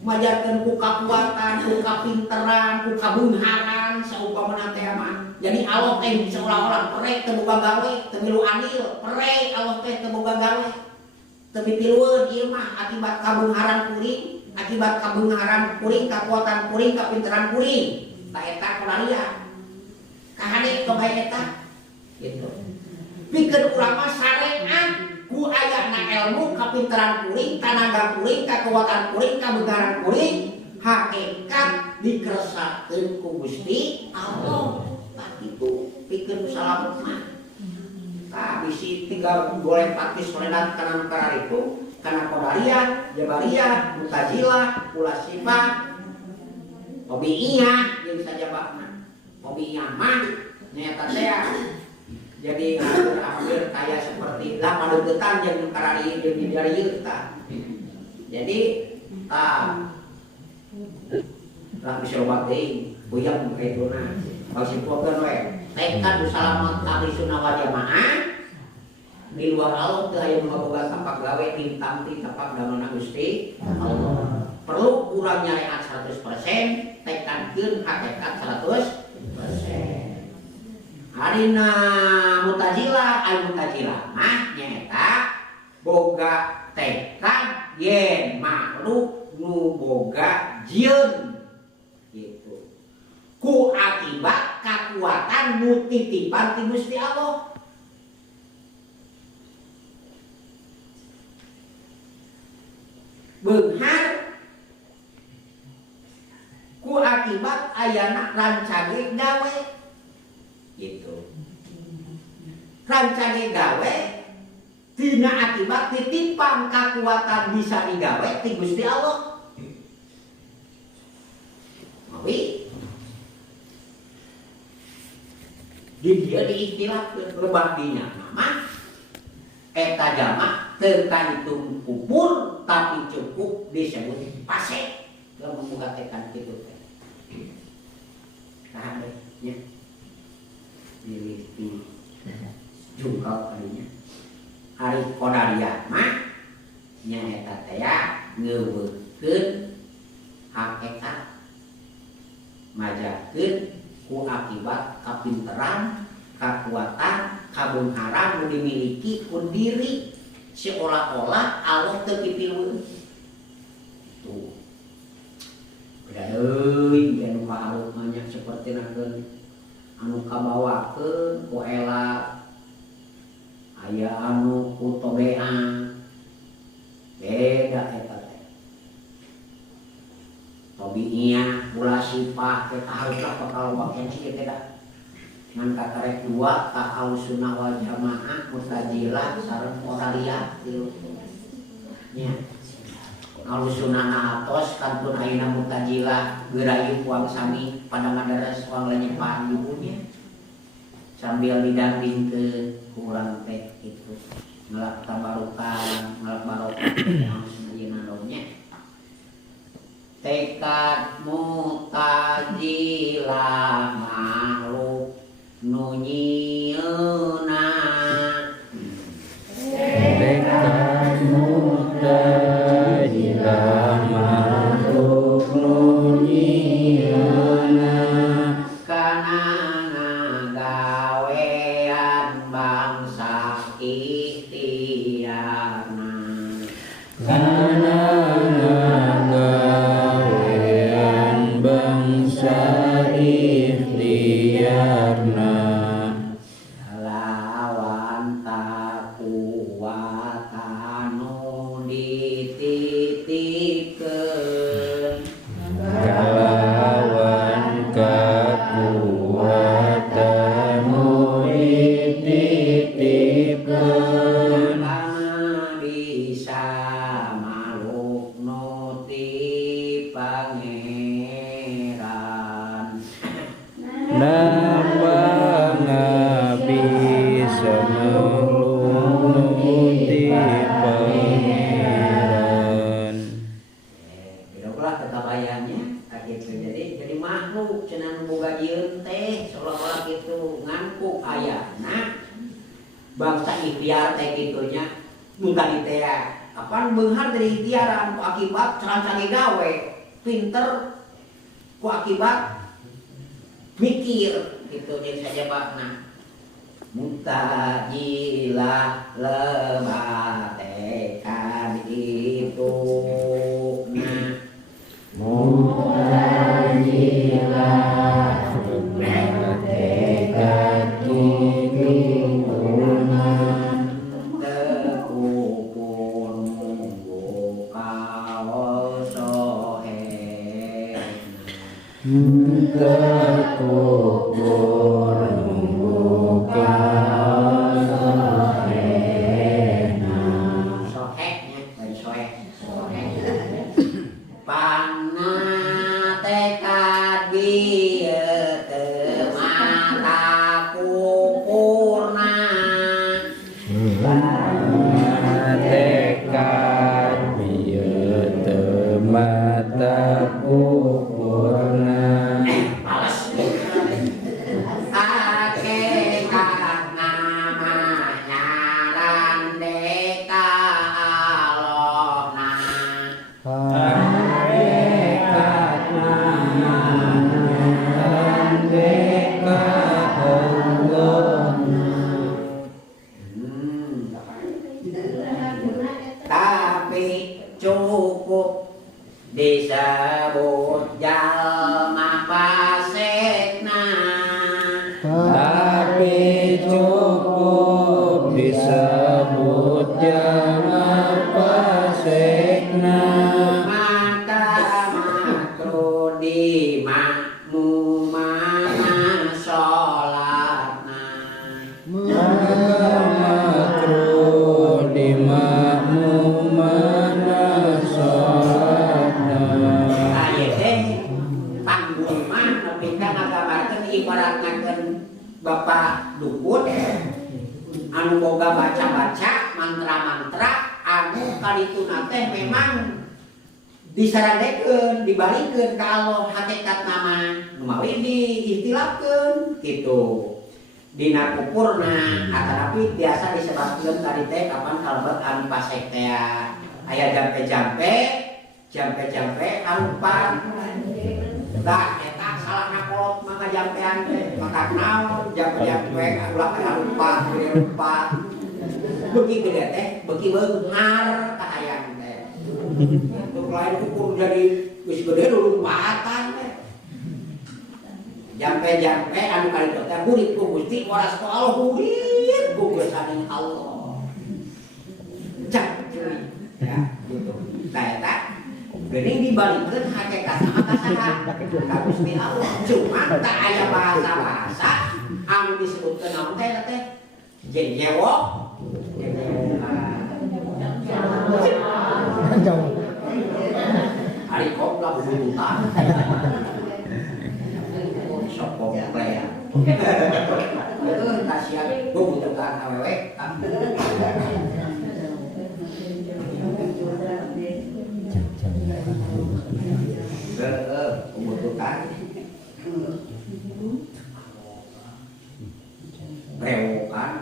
majarkeun ku kakuatan, ku kapinteran, ku kabeunharan saumpamana teh mah. Jadi Allah teh seolah-olah perek teu boga gawe, teu milu andil, perek Allah teh teu boga gawe. Teu mitilueun ieu mah akibat kabeunharan kuring, akibat kabeunharan kuring, kakuatan kuring, kapinteran kuring. Ta eta kodalian. Kahade coba eta gitu. Pikeun urang mah sarean ku ayana ilmu, kapinteran kuring, tanaga kuring, kakuatan kuring, kabeunharan kuring, hakikat dikeresakeun ku Gusti Allah. Tah kitu pikeun salamet mah. Tah bisi 3 golek pakis soledat kana nukarar itu kana Qadariyah, Jabariyah, Mu'tazilah, Mu'tazilah, Tabi'iyah jeung sajabahna. Tabi'iyah mah nyaeta teh jadi hampir kayak seperti lah padeukeutan jeung nukarar ieu jeung dieu tah. Jadi lah bisa obat deui, buyang kaituna. Maksudkeun we, tekad salamet ahli sunnah wal jamaah di luar Allah teu aya nu ngaboga tapak gawe tintang ti tapak damelna Gusti Allah. Perlu urang nyareat 100%, tekadkeun hakikat 100%. Harina Mu'tazilah, al-Mu'tazilah mah nyaeta boga tekad yen makhluk nu boga jieun gitu. Ku akibat kakuatan nu titipan ti Gusti Allah. Beunghar ku akibat ayana rancage gawe gitu. Rancage gawe tina akibat titipan kakuatan bisa digawe ti Gusti Allah. Mawi di dia diistilahkeun lebah dina mah eta jamak teu kahitung kubur tapi cukup disebut pasek. Lamun boga tekad kitu teh. Nah deh nya. Di jungkal kadinya. Ari Qadariyah mah nyaeta teh ngeuweukkeun hakikat majakeun ku akibat kapinteran, kakuatan, kabeunharan nu dimiliki ku diri seolah-olah Allah teu pipilueun. Tuh. Beda euy anu kahareup banyak seperti nakeun anu kabawakeun ku ela aya anu ku tobean. Beda eta teh. Tabi'iyah, Mu'tazilah, kita haruslah kalau bagian sih tidak. Ngan kakarek dua, Ahlussunnah wal Jamaah, Mu'tazilah, sareng Qadariyah tilu. Nya. Ahlussunnah atos kantun ayeuna Mu'tazilah geurayu uang sami pada ngadares uang lenyepan ibunya. Sambil didampingkeun ku urang teh kitu. Ngelak tabarukan, ngelak barokah ayeuna nya. Tekad Mu'tazilah makhluk nu nyieuna. Tekad Mu'tazilah makhluk nu nyieuna. Kana ngagawean bangsa ikhtiarna. Kana ikhtiarna lawan kakuatan nu dititipkeun. kalawan kakuatan nu dititipkeun Kana bisa makhluk nu ti pangeran. Napa bisa melunuti pangeran. Birolah ketabayannya gitu. Jadi makhluk cenah boga jieun teh seolah-olah kitu ngangkuk ayana bangsa ikhtiar teh kitunya nu tadi teh kapan beunghar dari ikhtiaran ku akibat rancage gawe pinter ku akibat mikir gitu jadi saja bakna mutajilah lebatekan itu mutajilah lebatekan itu tekupun munggu kawosohe tekubur membuka sohena soheknya dari sohek panna tekad bieu teu mata kupurna tekad bieu teu mata kupurna tapi cukup disebut jalma pasekna tapi cukup disebut jalma pasekna maka makruh di makmumana sholatna makruh di makmumana sholatna aye teh panggung mah nepi ka ngagabarkeun ibaratnakeun bapak dukun anu boga baca-baca mantra-mantra anu kalituna teh memang disaranekeun dibalikeun ka Allah hakikat nama nu mawi diistilahkeun kitu dina kupurna atanapi biasa disebutkeun tadi teh kapan kalebet anu pasek teh aya jampe harupan dah eta salahna kolot maka jampean teh maka naon jampe ulah harupan beuki gede teh beuki beunghar kahayang teh untuk lain kukur jadi geus gede lompatan teh jampe anu kali teh burit ku Gusti waras ku Allah burit ku gesaning Allah cak cuy ya gitu tah eta geuning dibalikeun hakikatna mah ka saha ka Gusti Allah cuma tak aya bahasa-bahasa anu disebutkeun naon teh jenjewok hari kopla bututan sok komple ya itu kasihan bututan awewe bututan brewokan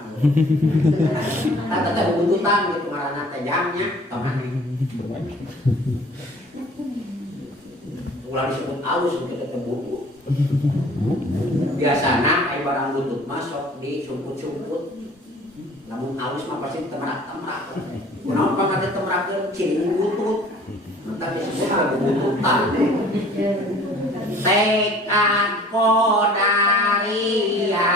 kata bututan gitu ngaranna teh jamnya teman ulah disebut alus kita tebuku biasana aya barang lutut masuk di sumput-sumput namun alus mah pasti temrak-temrak kunaon pamade temrakeun ciri lutut maka disebut bututan tekad kodaria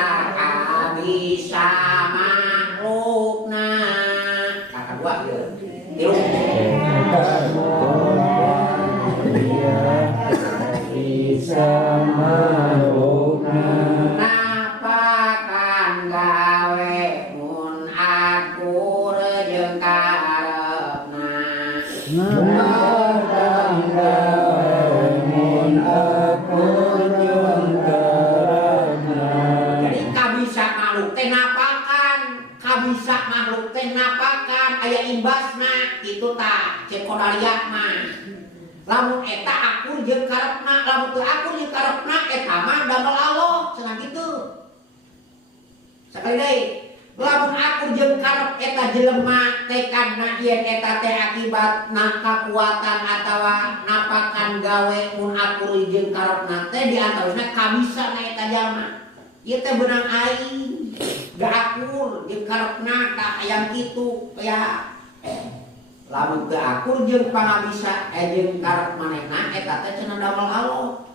bisa makhlukna kata dua tilu bisa makhlukna napakan gawe mun akur jeung karepna napakan gawe mun akur jeung karepna jadi kabisa makhluk teh napakan aya imbasna kitu tah cek kodaria mah lamun eta akur jeung karepna lamun teu akur jeung karepna eta mah damel Allah cenah kitu sakali deui Lamun akur jeung karep eta jelema tekadna ieu eta teh akibatna kakuatan atawa napakan gawe mun akur jeung karepna teh di antawisna kabisa na eta jalma. Ieu teh beunang aing. Da akur jeung karepna ka hayang kitu ya. Lamun teu akur jeung pangabisa jeung karep manehna eta teh cenah damel Allah.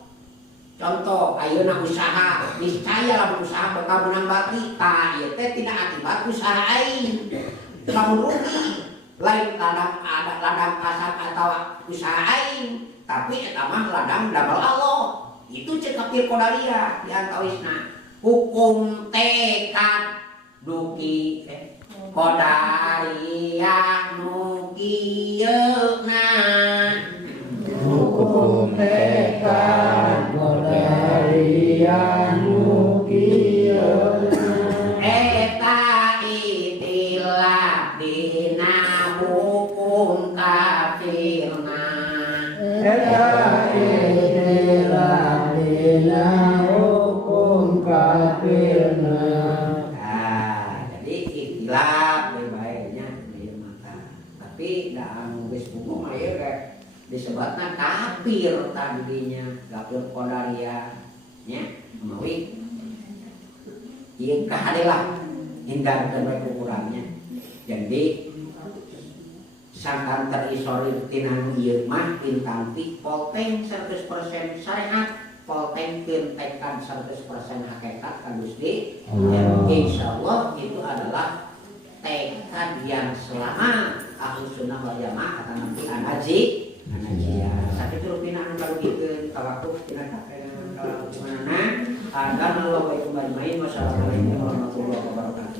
Contoh, ayeuna usaha, niscaya lamun usaha bakal menang bati, tah ieu teh tina akibat usaha aing. Lamun rugi, lain ladang kasar atawa usaha aing, tapi eta mah ladang damel Allah. Itu cek Kapil Qodaria di antawisna. Hukum tekad duki Qodaria nu kieuna. Hukum tekad Qodaria nu kieuna Eta itilaf dina hukum kafirna. Eta itilaf dina hukum kafirna. Jadi itilaf baiknya ieu mata. Tapi da anu geus hukum mah ieu disebutna kafir tadinya Kapil Qodaria nya mawi ieu kahadelah hindarkeun bae ukurannya. Jadi sangkan terisolir tina nu ieu mah tintampi polteng 100% syariat, polteng teu tekad 100% hakikat ka Gusti. Dan insyaallah itu adalah tekad yang selama Ahlus Sunnah wal Jamaah kata nanti anaji sakit rupina anu kalugikeun tawakuf tina kalau mana agar Allah wa ikum barmain wassalamualaikum warahmatullahi wabarakatuh.